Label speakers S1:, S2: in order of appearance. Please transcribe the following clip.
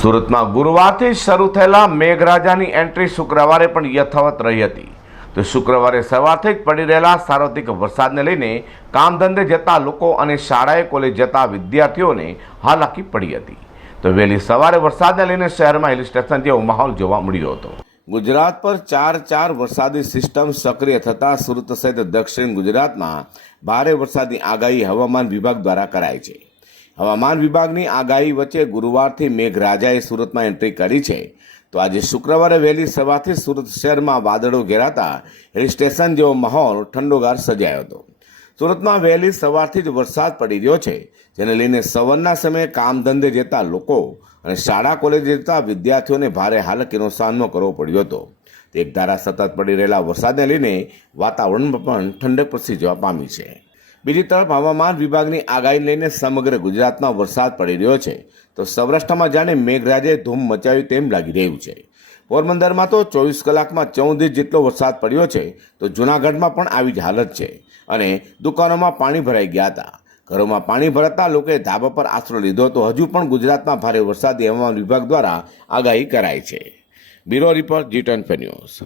S1: સુરતમાં ગુરુવારથી શરૂ થયેલા મેઘરાજાની એન્ટ્રી શુક્રવારે પણ યથાવત રહી હતી. તો શુક્રવારે સવારથી જ પડી રહેલા સાર્વત્રિક વરસાદને લઈને કામધંધે જતા લોકો અને શાળાએ કોલેજ જતા વિદ્યાર્થીઓને હાલાકી પડી હતી. તો વહેલી સવારે વરસાદને લઈને શહેરમાં હિલ સ્ટેશન જેવો માહોલ જોવા મળ્યો હતો. ગુજરાત પર ચાર ચાર વરસાદી સિસ્ટમ સક્રિય થતાં સુરત સહિત દક્ષિણ ગુજરાતમાં ભારે વરસાદની આગાહી હવામાન વિભાગ દ્વારા કરાઈ છે. હવામાન વિભાગની આગાહી વચ્ચે ગુરુવારથી મેઘરાજાએ સુરતમાં એન્ટ્રી કરી છે. તો આજે શુક્રવારે વહેલી સવારથી સુરત શહેરમાં વાદળો ઘેરાતા હિલ સ્ટેશન જેવો માહોલ ઠંડોગાર સજાયો હતો. સુરતમાં વહેલી સવારથી જ વરસાદ પડી રહ્યો છે, જેને લઈને સવારના સમયે કામ ધંધે જતા લોકો અને શાળા કોલેજ જતા વિદ્યાર્થીઓને ભારે હાલકીનો સામનો કરવો પડ્યો હતો. એક ધારા સતત પડી રહેલા વરસાદને લઈને વાતાવરણમાં પણ ઠંડક પ્રસરી જવા પામી છે. બીજી તરફ હવામાન વિભાગની આગાહી લઈને સમગ્ર ગુજરાતમાં વરસાદ પડી રહ્યો છે. તો સૌરાષ્ટ્રમાં જાણે મેઘરાજે ધૂમ મચાવ્યું તેમ લાગી રહ્યું છે. પોરબંદરમાં તો ચોવીસ કલાકમાં ચૌદ ઇંચ જેટલો વરસાદ પડ્યો છે. તો જૂનાગઢમાં પણ આવી જ હાલત છે. અને દુકાનોમાં પાણી ભરાઈ ગયા હતા. ઘરોમાં પાણી ભરાતા લોકોએ ધાબા પર આશરો લીધો તો હજુ પણ ગુજરાતમાં ભારે વરસાદી હવામાન વિભાગ દ્વારા આગાહી કરાઈ છે. Bureau report G twenty news.